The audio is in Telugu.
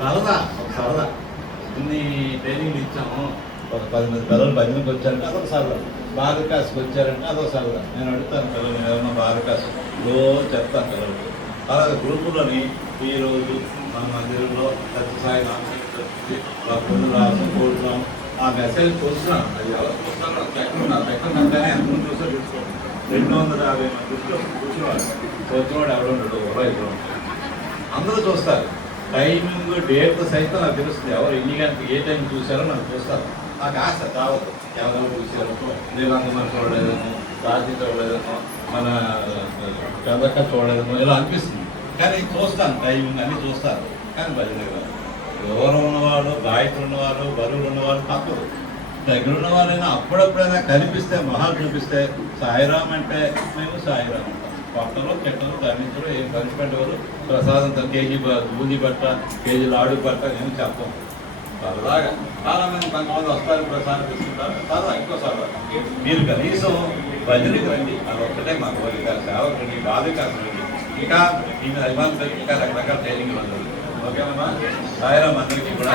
సరదా సరదా ఇన్ని ట్రైనింగ్లు ఇచ్చాము. ఒక 10 మంది పిల్లలు భజనకు వచ్చారంటే అదొక సరదా, బారకాసుకు వచ్చారంటే అదొక సరదా. నేను అడుగుతాను పిల్లలు ఏమన్నా బారకాసు చెప్తాను పిల్లలు. అలాగే గ్రూపులోని ఈరోజు మన మందిరంలో సత్యసాయి రామకృష్ణ రాసం కోరుతున్నాం. ఆ మెసేజ్ చూస్తున్నాం, అది ఎవరు చూస్తారో ఎక్కడ కంటేనే ఎంతమంది చూసో చూసుకోండి. 250 మంది కూర్చున్నవాడు కూర్చున్నవాడు ఎవరు ఉండడు, ఎవరో అందరూ చూస్తారు. టైమింగ్ డేట్ సైతం నాకు తెలుస్తుంది, ఎవరు ఎన్ని గంటలకు ఏ టైం చూసారో నాకు చూస్తారు. నాకు ఆశ రావద్దు, ఎవరెవరు చూసారో నీలంగమ్మ చూడలేదేమో, రాజీ చూడలేదేమో, మన చంద్రక్క చూడలేదేమో ఇలా అనిపిస్తుంది. కానీ చూస్తాను, టైమింగ్ అన్నీ చూస్తారు. కానీ భజన ఎవరు ఉన్నవాడు, గాయకులు ఉన్నవారు, బరువులు ఉన్నవారు తప్పదు. దగ్గర ఉన్న వాళ్ళైనా అప్పుడప్పుడైనా కనిపిస్తే, మొహాలు చూపిస్తే సాయిరామ్ అంటే మేము సాయిరామ్ అంటాం. పట్టలు చెట్టలు ధరించడం ఏం కనిపెట్టేవారు ప్రసాదంతో కేజీ బూందీ బట్ట, కేజీ లాడు బట్ట నేను చెప్పాం. సరదాగా చాలామంది కొంతమంది వస్తారు, ప్రసాదం తీసుకుంటారు, సరదా ఎక్కువ సరదా. మీరు కనీసం భజనకి రండి, అది ఒక్కటే మా కోరిక. సేవకు రండి, బాధికాసు రండి. ఇంకా మీ అభిమానులు ఇంకా రకరకాల ట్రైనింగ్లు ఉంటుంది. ఓకేనమ్మా? సాయిరామ్ అందరికీ కూడా